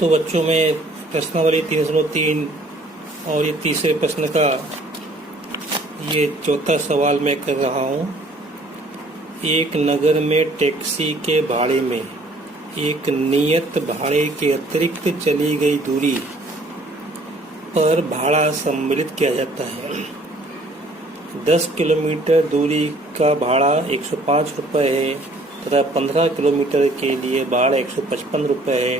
तो बच्चों में प्रश्नावली 303 और ये तीसरे प्रश्न का ये चौथा सवाल मैं कर रहा हूँ। एक नगर में टैक्सी के भाड़े में एक नियत भाड़े के अतिरिक्त चली गई दूरी पर भाड़ा सम्मिलित किया जाता है। 10 किलोमीटर दूरी का भाड़ा 105 रुपये है तथा 15 किलोमीटर के लिए भाड़ा 155 रुपये है।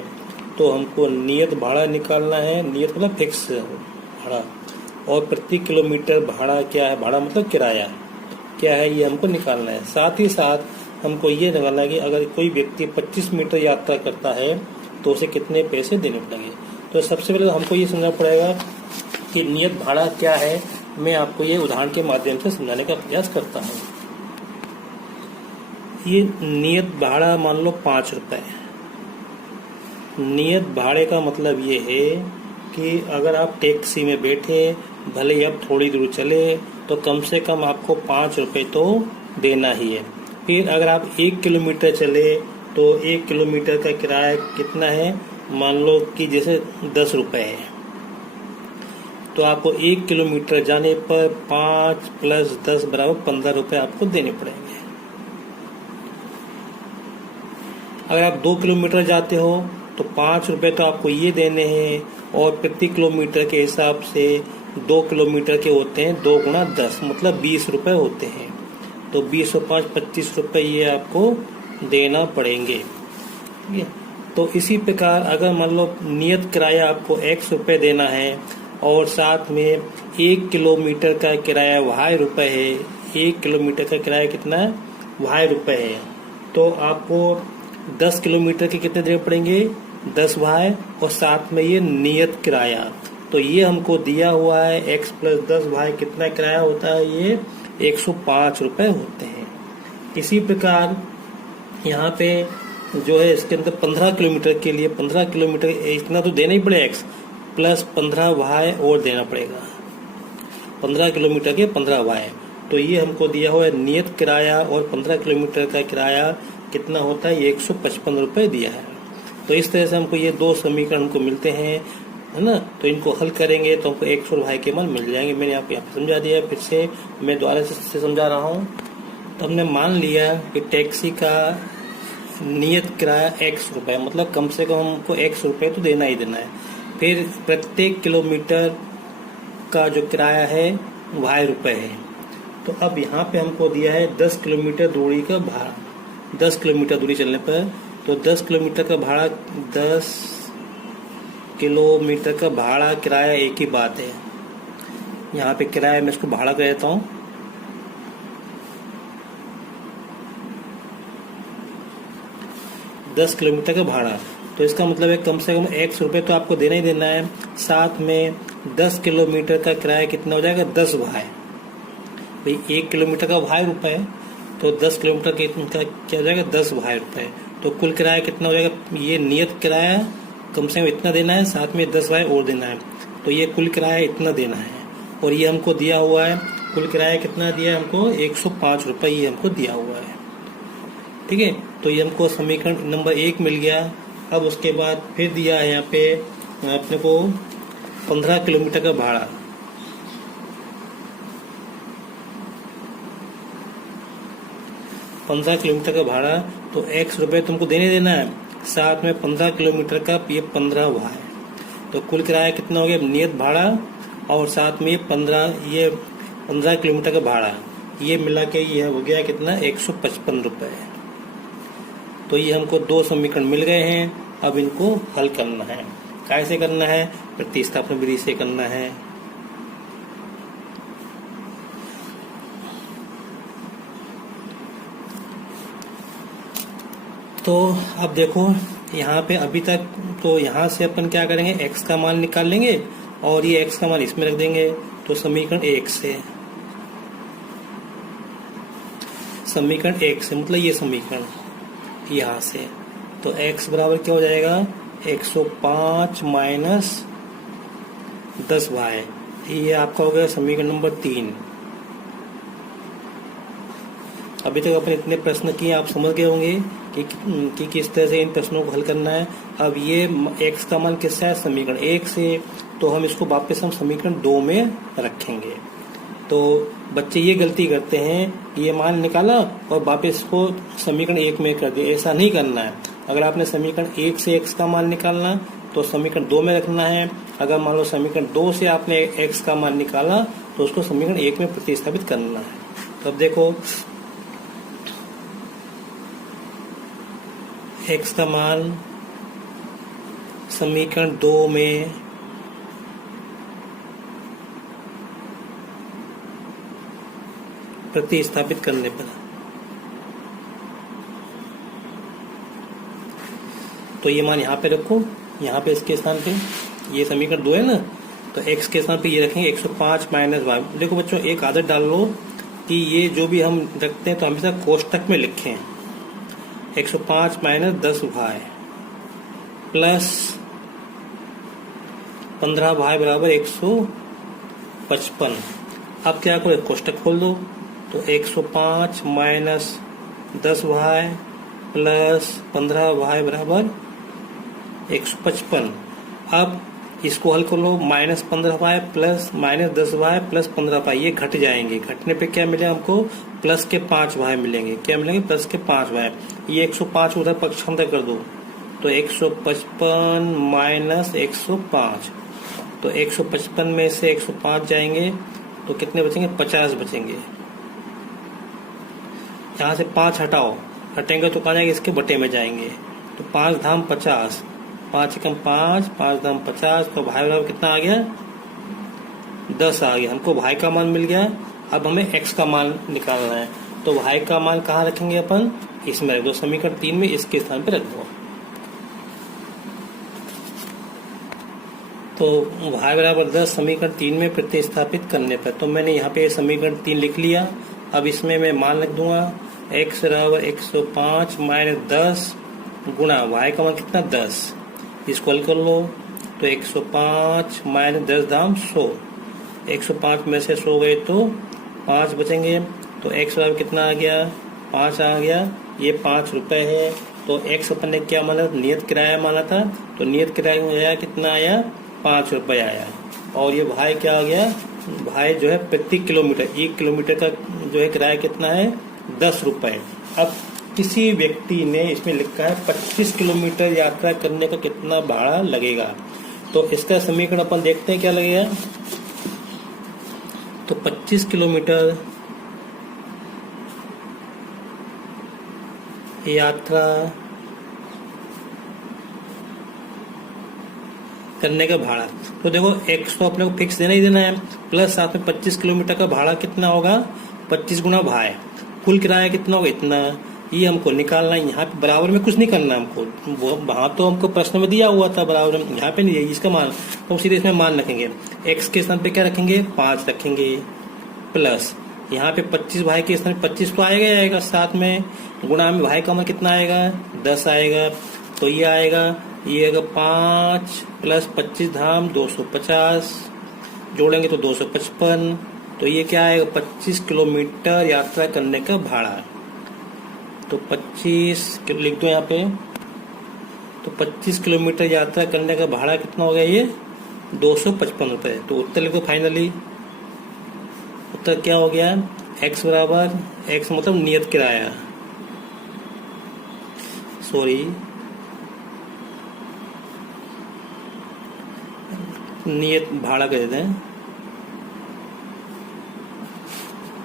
तो हमको नियत भाड़ा निकालना है। नियत मतलब फिक्स भाड़ा, और प्रति किलोमीटर भाड़ा क्या है, भाड़ा मतलब किराया क्या है, ये हमको निकालना है। साथ ही साथ हमको ये निकालना है कि अगर कोई व्यक्ति 25 मीटर यात्रा करता है तो उसे कितने पैसे देने पड़ेंगे। तो सबसे पहले हमको ये समझना पड़ेगा कि नियत भाड़ा क्या है। मैं आपको ये उदाहरण के माध्यम से समझाने का प्रयास करता हूँ। ये नियत भाड़ा मान लो 5 रुपये। नियत भाड़े का मतलब ये है कि अगर आप टैक्सी में बैठे, भले ही आप थोड़ी दूर चले, तो कम से कम आपको 5 रुपये तो देना ही है। फिर अगर आप 1 किलोमीटर चले तो 1 किलोमीटर का किराया कितना है, मान लो कि जैसे 10 रुपये है, तो आपको 1 किलोमीटर जाने पर 5 + 10 = 15 रुपये आपको देने पड़ेंगे। अगर आप 2 किलोमीटर जाते हो तो 5 रुपये तो आपको ये देने हैं, और प्रति किलोमीटर के हिसाब से 2 किलोमीटर के होते हैं 2 × 10 मतलब 20 रुपये होते हैं। तो 20 और 5 25 रुपये ये आपको देना पड़ेंगे। ठीक है। तो इसी प्रकार अगर मान लो नियत किराया आपको X रुपये देना है और साथ में 1 किलोमीटर का किराया Y रुपये है, 1 किलोमीटर का किराया कितना है, Y रुपये है, तो आपको 10 किलोमीटर के कितने देने पड़ेंगे, 10 Y, और साथ में ये नियत किराया। तो ये हमको दिया हुआ है X + 10 Y कितना किराया होता है, ये 105 रुपये होते हैं। इसी प्रकार यहाँ पे जो है इसके अंदर 15 किलोमीटर के लिए 15 किलोमीटर इतना तो देना ही पड़ेगा, X + 15 Y और देना पड़ेगा, 15 किलोमीटर के 15 Y। तो ये हमको दिया हुआ है नियत किराया, और 15 किलोमीटर का किराया कितना होता है, 155 रुपये दिया है। तो इस तरह से हमको ये दो समीकरण हमको मिलते हैं, है ना। तो इनको हल करेंगे तो हमको X और Y के मान मिल जाएंगे। मैंने आपको यहाँ पे समझा दिया, फिर से मैं दोबारा से समझा रहा हूँ। तो हमने मान लिया कि टैक्सी का नियत किराया X रुपये, मतलब कम से कम हमको X रुपये तो देना ही देना है। फिर प्रत्येक किलोमीटर का जो किराया है Y रुपये है। तो अब यहाँ पे हमको दिया है 10 किलोमीटर दूरी का भाड़ा। 10 किलोमीटर दूरी चलने पर तो 10 किलोमीटर का भाड़ा, 10 किलोमीटर का भाड़ा किराया एक ही बात है। यहाँ पे किराया मैं इसको भाड़ा कर देता हूँ। दस किलोमीटर का भाड़ा, तो इसका मतलब है कम से कम X रुपये तो आपको देना ही देना है। साथ में 10 किलोमीटर का किराया कितना हो जाएगा, 10 Y। भाई 1 किलोमीटर का Y रुपये है, तो 10 किलोमीटर का क्या हो जाएगा, 10 Y रुपये। तो कुल किराया कितना हो जाएगा, ये नियत किराया कम से कम इतना देना है, साथ में 10 Y और देना है, तो ये कुल किराया इतना देना है। और ये हमको दिया हुआ है, कुल किराया कितना दिया है हमको, 105 रुपये ये हमको दिया हुआ है। ठीक है। तो ये हमको समीकरण नंबर 1 मिल गया। अब उसके बाद फिर दिया है यहाँ पे अपने को 15 किलोमीटर का भाड़ा। पंद्रह किलोमीटर का भाड़ा, तो X रुपये तुमको देने देना है, साथ में 15 किलोमीटर का ये 15 Y। तो कुल किराया कितना हो गया, नियत भाड़ा और साथ में ये 15 किलोमीटर का भाड़ा, ये मिला के ये हो गया कितना, 155 रुपये। तो ये हमको दो समीकरण मिल गए हैं। अब इनको हल करना है। कैसे करना है, प्रतिस्थापन विधि से करना है। तो अब देखो यहाँ पे अभी तक तो यहाँ से अपन क्या करेंगे, X का मान निकाल लेंगे और ये X का मान इसमें रख देंगे। तो समीकरण 1 से, समीकरण 1 से मतलब ये समीकरण यहाँ से, तो X बराबर क्या हो जाएगा, 105 - 10 Y। ये आपका हो गया समीकरण नंबर 3। अभी तक अपन इतने प्रश्न किए, आप समझ गए होंगे कि किस तरह से इन प्रश्नों को हल करना है। अब ये x का मान किससे है, समीकरण 1 से, तो हम इसको वापस हम समीकरण 2 में रखेंगे। तो बच्चे ये गलती करते हैं, ये मान निकाला और वापस इसको समीकरण 1 में कर दिया। ऐसा नहीं करना है। अगर आपने समीकरण 1 से x का मान निकालना तो समीकरण 2 में रखना है। अगर मान लो समीकरण 2 से आपने x का मान निकाला तो उसको समीकरण 1 में प्रतिस्थापित करना है। तो अब देखो x का मान समीकरण 2 में प्रतिस्थापित करने पर, तो ये मान यहाँ पे रखो, यहाँ पे इसके स्थान पे ये समीकरण 2 है ना, तो x के स्थान पे ये रखेंगे 105 माइनस वाई। देखो बच्चों एक आदत डाल लो कि ये जो भी हम रखते हैं तो हमेशा कोष्टक में लिखें। 105 माइनस 10 वाई प्लस 15 वाई बराबर 155। अब क्या करो, कोष्टक खोल दो, तो 105 माइनस 10 वाई प्लस 15 वाई बराबर 155। अब इसको हल कर लो, minus 15 Y plus minus 10 Y plus 15 Y, ये घट जाएंगे। घटने पे क्या मिलेगा हमको, प्लस के 5 वाई मिलेंगे। क्या मिलेंगे, प्लस के 5 वाई। ये 105 उधर पक्षांतर कर दो, तो 155 माइनस 105, तो 155 में से 105 जाएंगे तो कितने बचेंगे, 50 बचेंगे। यहाँ से 5 हटाओ, हटेंगे तो कहाँ जाएंगे, इसके बटे में जाएंगे। तो 5 धाम 50, 5 एकम 5, 5 धाम 50, तो भाई बराबर कितना आ गया, 10 आ गया। हमको भाई का मान मिल गया। अब हमें x का मान निकालना है, तो भाई का मान कहाँ रखेंगे अपन, इसमें रख दो, समीकरण 3 में इसके स्थान पे रख दो। तो भाई बराबर 10 समीकरण 3 में प्रतिस्थापित करने पर, तो मैंने यहाँ पे समीकरण 3 लिख लिया। अब इसमें मैं मान लिख दूंगा, x बराबर 105 माइनस 10 गुणा y का मान कितना, 10। इसको हल कर लो, तो 105 माइनस 10 दाम 100, 105 में से 100 गए तो 5 बचेंगे। तो x बराबर कितना आ गया, 5 आ गया। ये 5 रुपए है। तो x अपन ने क्या माना, नियत किराया माना था, तो नियत किराया आया कितना आया, 5 रुपए आया। और ये भाई क्या आ गया, भाई जो है प्रति किलोमीटर, 1 किलोमीटर का जो है किराया कितना है, 10 रुपए। अब किसी व्यक्ति ने इसमें लिखा है 25 किलोमीटर यात्रा करने का कितना भाड़ा लगेगा, तो इसका समीकरण अपन देखते हैं क्या लगेगा। तो 25 किलोमीटर यात्रा करने का भाड़ा, तो देखो x तो अपने को फिक्स देना ही देना है, प्लस साथ में 25 किलोमीटर का भाड़ा कितना होगा, 25 गुना भाई, कुल किराया कितना होगा, इतना। ये हमको निकालना है। यहाँ पे बराबर में कुछ नहीं करना हमको, वो वहाँ तो हमको प्रश्न में दिया हुआ था बराबर में, यहाँ पे नहीं है इसका मान, तो सीधे इसमें मान रखेंगे। x के स्थान पे क्या रखेंगे, 5 रखेंगे, प्लस यहाँ पे 25 भाई के स्थान 25 तो आएगा साथ में, गुणा में भाई का मान कितना आएगा, 10 आएगा। तो ये आएगा 5 प्लस 25 धाम 250, जोड़ेंगे तो 255। तो ये क्या आएगा, 25 किलोमीटर यात्रा करने का भाड़ा। तो 25 लिख दो यहाँ पे, तो 25 किलोमीटर यात्रा करने का भाड़ा कितना हो गया, ये 255 रुपए। तो उत्तर लिखो फाइनली, उत्तर क्या हो गया, x बराबर, x मतलब नियत किराया, नियत भाड़ा कह देते हैं।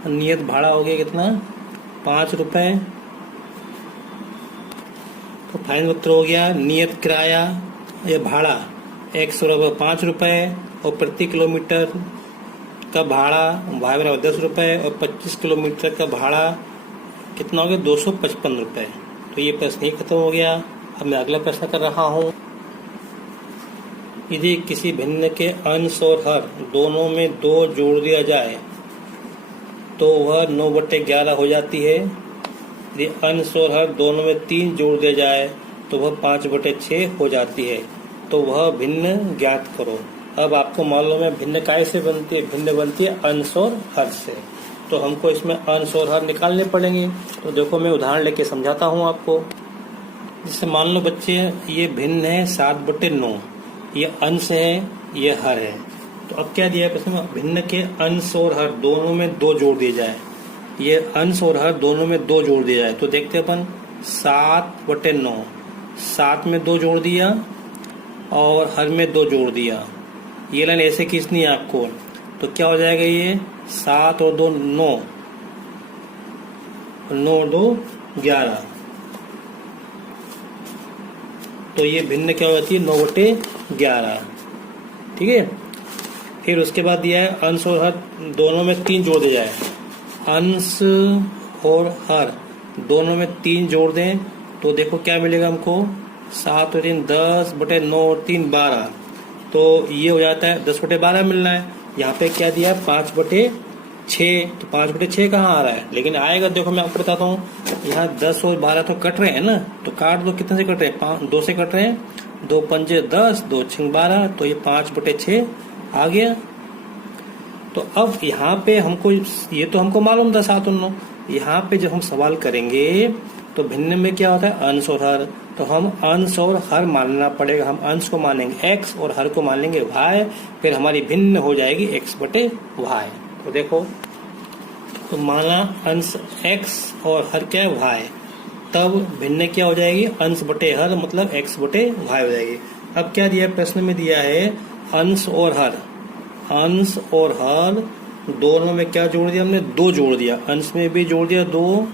नियत भाड़ा हो गया कितना, 5 रुपए। तो फाइनल उत्तर हो गया नियत किराया या भाड़ा x बराबर 5 रुपए और प्रति किलोमीटर का भाड़ा y बराबर 10 रुपए और 25 किलोमीटर का भाड़ा कितना हो गया, 255 रुपए। तो ये प्रश्न ही खत्म हो गया। अब मैं अगला प्रश्न कर रहा हूँ। यदि किसी भिन्न के अंश और हर दोनों में 2 जोड़ दिया जाए तो वह 9/11 हो जाती है। यदि अंश और हर दोनों में 3 जोड़ दिया जाए तो वह 5/6 हो जाती है। तो वह भिन्न ज्ञात करो। अब आपको मालूम है भिन्न काय से बनती है, भिन्न बनती है अंश और हर से। तो हमको इसमें अंश और हर निकालने पड़ेंगे। तो देखो मैं उदाहरण लेके समझाता हूँ आपको। जैसे मान लो बच्चे ये भिन्न है 7/9, ये अंश है ये हर है। तो अब क्या दिया है प्रश्न में, भिन्न के अंश और हर दोनों में 2 जोड़ दिए जाए। ये अंश और हर दोनों में 2 जोड़ दिया जाए तो देखते अपन 7/9, 7 में 2 जोड़ दिया और हर में 2 जोड़ दिया। ये लाइन ऐसे खींचनी है आपको। तो क्या हो जाएगा, ये 7 और 2 9, 9 और 2 11। तो ये भिन्न क्या हो जाती है 9/11। ठीक है। फिर उसके बाद दिया है अंश और हर दोनों में 3 जोड़ दिया जाए। अंश और हर दोनों में 3 जोड़ दें तो देखो क्या मिलेगा हमको, 7 और 3 10/9 और 3 12। तो ये हो जाता है 10/12 मिलना है। यहाँ पे क्या दिया 5/6। तो 5/6 कहाँ आ रहा है, लेकिन आएगा देखो मैं आपको बताता हूँ। यहाँ 10 और 12 तो कट रहे हैं ना, तो काट दो, कितने से कट रहे हैं 2 से कट रहे हैं, 2 पंजे 10, 2 छंग 12, तो ये 5/6 आ गया। तो अब यहाँ पे हमको, ये तो हमको मालूम था 7 और 9। यहाँ पे जब हम सवाल करेंगे तो भिन्न में क्या होता है अंश और हर, तो हम अंश और हर मानना पड़ेगा। हम अंश को मानेंगे x और हर को मान लेंगे y, फिर हमारी भिन्न हो जाएगी x/y। तो देखो, तो माना अंश x और हर क्या है y, तब भिन्न क्या हो जाएगी अंश बटे हर, मतलब x/y हो जाएगी। अब क्या दिया प्रश्न में, दिया है अंश और हर। अंश और हर दोनों में क्या जोड़ दिया हमने, 2 जोड़ दिया। अंश में भी जोड़ दिया 2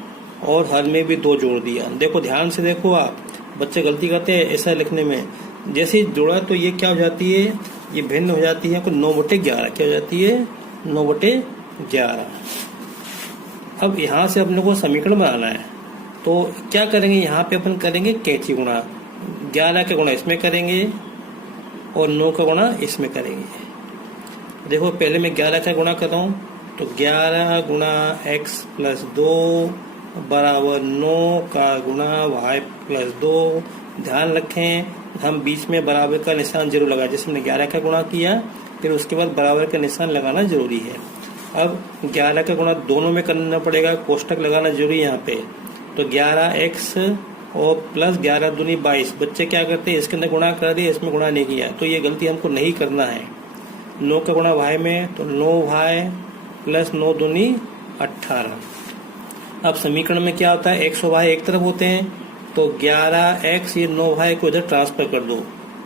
और हर में भी 2 जोड़ दिया। देखो ध्यान से देखो, आप बच्चे गलती करते हैं ऐसा लिखने में। जैसे जोड़ा तो ये क्या हो जाती है, ये भिन्न हो जाती है 9/11। क्या हो जाती है 9/11। अब यहाँ से अपने को समीकरण बनाना है। तो क्या करेंगे, यहाँ पे अपन करेंगे कैंची गुणा। 11 का गुणा इसमें करेंगे और 9 का गुणा इसमें करेंगे। देखो पहले मैं 11 का गुणा कर रहा हूँ, तो 11 गुणा x+2 बराबर 9 का गुणा y+2। ध्यान रखें हम बीच में बराबर का निशान जरूर लगाए। जैसे हमने 11 का गुणा किया, फिर उसके बाद बराबर का निशान लगाना जरूरी है। अब 11 का गुणा दोनों में करना पड़ेगा, कोष्टक लगाना जरूरी है यहाँ पे। तो 11x और प्लस 11 दूनी 22। बच्चे क्या करते हैं, इसके अंदर गुणा कर दिया, इसमें गुणा नहीं किया, तो ये गलती हमको नहीं करना है। 9 का गुणा y में, तो 9y प्लस 9 दूनी 18। अब समीकरण में क्या होता है, x और y एक तरफ होते हैं, तो 11x ये 9y को इधर ट्रांसफर कर दो,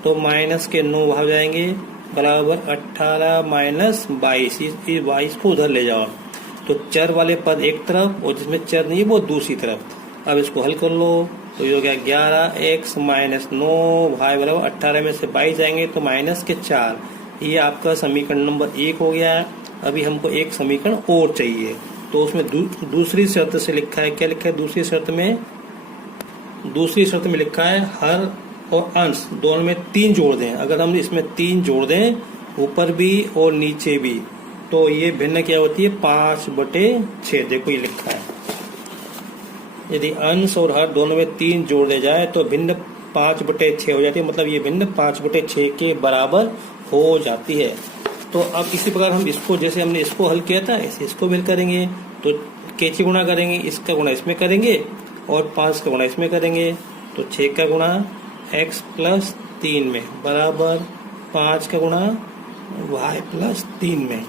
तो माइनस के 9y हो जाएंगे बराबर 18 माइनस 22। इस 22 को उधर ले जाओ, तो चर वाले पद एक तरफ और जिसमें चर नहीं वो दूसरी तरफ। अब इसको हल कर लो, तो ये हो गया 11x माइनस 9y बराबर 18 में से 22 जाएंगे तो माइनस के 4। ये आपका समीकरण नंबर 1 हो गया है। अभी हमको एक समीकरण और चाहिए, तो उसमें दूसरी शर्त से लिखा है। क्या लिखा है दूसरी शर्त में, दूसरी शर्त में लिखा है हर और अंश दोनों में 3 जोड़ दें। अगर हम इसमें 3 जोड़ दें ऊपर भी और नीचे भी, तो ये भिन्न क्या होती है 5/6। देखो ये लिखा है, यदि अंश और हर दोनों में 3 जोड़ दे जाए तो भिन्न 5/6 हो जाती है, मतलब ये भिन्न 5/6 के बराबर हो जाती है। तो अब इसी प्रकार हम इसको, जैसे हमने इसको हल किया था ऐसे इसको भी हल करेंगे। तो कैंची गुणा करेंगे, इसका गुणा इसमें करेंगे और 5 का गुणा इसमें करेंगे, तो 6 का गुणा x+3 में बराबर 5 का गुणा y+3 में।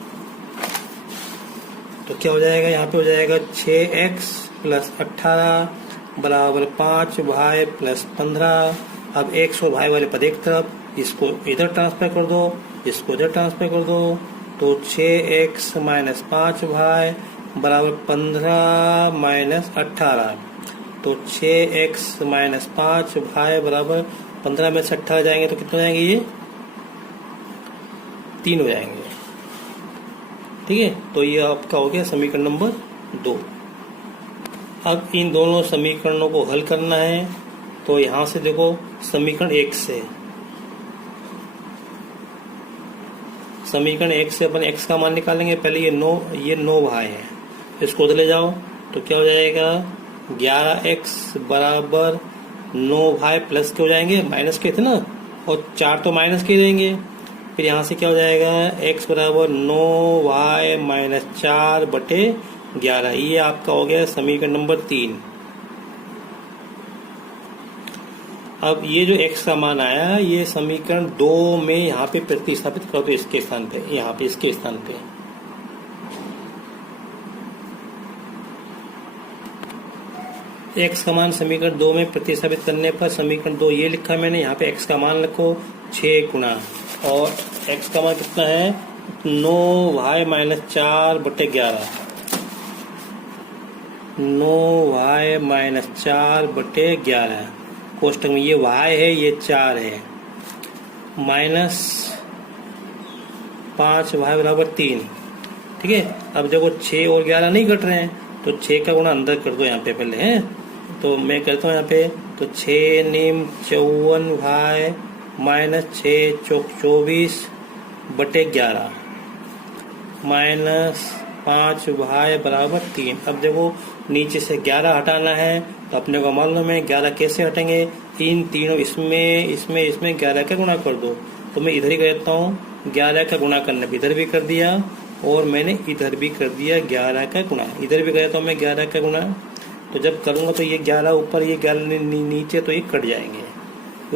तो क्या हो जाएगा, यहाँ पे हो जाएगा 6x+18 बराबर 5y+15। अब x और y वाले पद एक तरफ, इसको इधर ट्रांसफर कर दो, इसको इधर ट्रांसफर कर दो, तो 6x माइनस 5y बराबर 15 माइनस 18। तो 6x माइनस 5y बराबर 15 में से 18 जाएंगे तो कितने हो जाएंगे, ये 3 हो जाएंगे। ठीक है, तो ये आपका हो गया समीकरण नंबर 2। अब इन दोनों समीकरणों को हल करना है। तो यहां से देखो समीकरण 1 से, समीकरण 1 से अपन x का मान निकालेंगे। पहले ये 9y है, इसको उधर ले जाओ, तो क्या हो जाएगा 11x बराबर 9y प्लस के हो जाएंगे, माइनस के थे ना, और 4 तो माइनस के रहेंगे। फिर यहाँ से क्या हो जाएगा x बराबर 9y माइनस 4/9। 11। ये आपका हो गया समीकरण नंबर 3। अब ये जो x का मान आया ये समीकरण 2 में यहाँ पे प्रतिस्थापित करो तो इसके स्थान पे, यहाँ पे इसके स्थान पे x का मान समीकरण 2 में प्रतिस्थापित करने पर समीकरण 2 ये लिखा मैंने, यहाँ पे x का मान लिखो 6 गुना, और x का मान कितना है 9y माइनस 4/11, 9y माइनस 4/11 कोष्टक में, ये y है ये 4 है, माइनस 5y बराबर 3। ठीक है, अब देखो 6 और 11 नहीं कट रहे हैं तो 6 का गुणा अंदर कर दो यहाँ पे पहले है, तो मैं करता हूँ यहाँ पे, तो 6 नीम 54y माइनस 6 चौक 24/11 माइनस 5y बराबर 3। अब देखो नीचे से 11 हटाना है तो अपने को मालूम है 11 कैसे हटेंगे, इन तीनों इसमें 11 का गुणा कर दो, तो मैं इधर ही कर देता हूँ 11 का गुणा करने पे इधर भी कर दिया और मैंने इधर भी कर दिया 11 का गुणा, इधर भी कर देता हूँ मैं 11 का गुणा, तो जब करूँगा तो ये 11 ऊपर ये 11 नीचे तो ये कट जाएंगे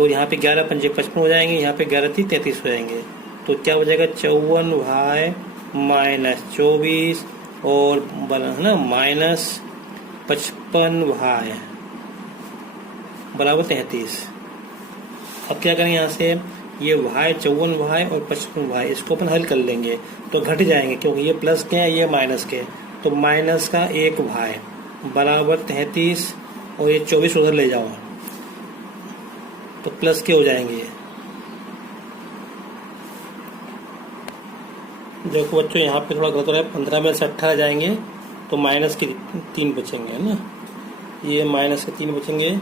और यहाँ पे 11 पंजे 55 हो जाएंगे, यहाँ पे 11 3 33 हो जाएंगे, तो क्या हो जाएगा 54y माइनस 24 और है ना माइनस 55y बराबर 33। अब क्या करेंगे यहाँ से, ये y 54y और 55y इसको अपन हल कर लेंगे तो घट जाएंगे, क्योंकि ये प्लस के हैं ये माइनस के, तो माइनस का 1y बराबर 33 और ये 24 उधर ले जाओ तो प्लस के हो जाएंगे। देखो बच्चों यहाँ पे थोड़ा गलत हो रहा है, 15 में से 18 जाएंगे तो माइनस के 3 बचेंगे है ना, ये माइनस के 3 बचेंगे,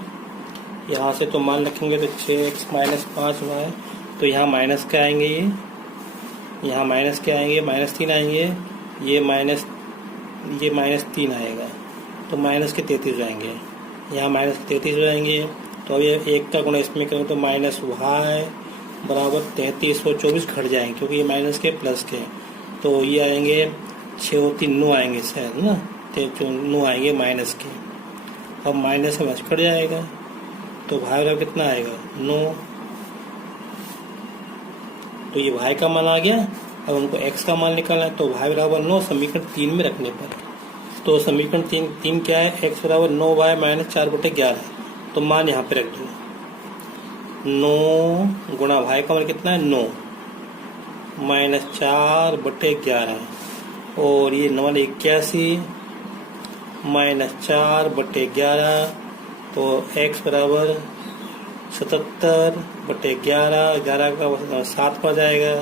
यहाँ से तो मान रखेंगे तो 6x माइनस 5y, तो यहाँ माइनस के आएंगे, ये यहाँ माइनस के आएंगे -3 आएंगे, ये माइनस 3 आएगा तो माइनस के 33 जाएंगे, यहाँ माइनस के 33 हो जाएंगे, तो अब ये 1 का गुणा इसमें करेंगे तो माइनस y बराबर 33 और 24 घट जाएंगे क्योंकि ये माइनस के प्लस के, तो ये आएंगे 6 और 3 9 आएंगे शायद ना, तो 9 आएंगे माइनस के, अब माइनस में कट जाएगा तो y बराबर कितना आएगा 9, तो ये y का मान आ गया। अब हमको x का मान निकालना है तो y बराबर 9 समीकरण 3 में रखने पर, तो समीकरण 3 क्या है, x बराबर 9y माइनस 4/11, तो मान यहाँ पे रख दो 9 गुणा y का मान कितना है 9 माइनस 4/11 और ये 9 81 माइनस 4/11, तो x बराबर 77/11, 11 का 7 पर जाएगा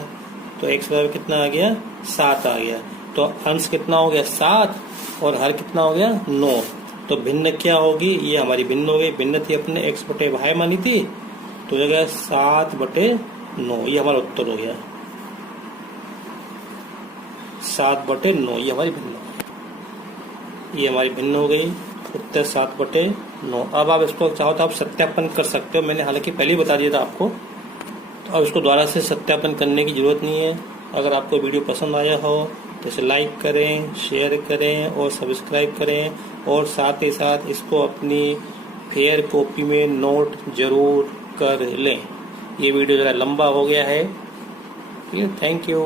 तो x बराबर कितना आ गया 7 आ गया, तो अंश कितना हो गया 7 और हर कितना हो गया 9, तो भिन्न क्या होगी, ये हमारी भिन्न हो गई, भिन्न थी अपने x/y मानी थी तो हो गया 7/9, ये हमारा उत्तर हो गया 7/9, ये हमारी भिन्न हो गई, ये हमारी भिन्न हो गई, उत्तर 7/9। अब आप इसको चाहो तो आप सत्यापन कर सकते हो, मैंने हालांकि पहले ही बता दिया था आपको, तो अब इसको दोबारा से सत्यापन करने की जरूरत नहीं है। अगर आपको वीडियो पसंद आया हो तो इसे लाइक करें, शेयर करें और सब्सक्राइब करें, और साथ ही साथ इसको अपनी फेयर कॉपी में नोट जरूर कर लें। ये वीडियो ज़रा लंबा हो गया है, ठीक है, थैंक यू।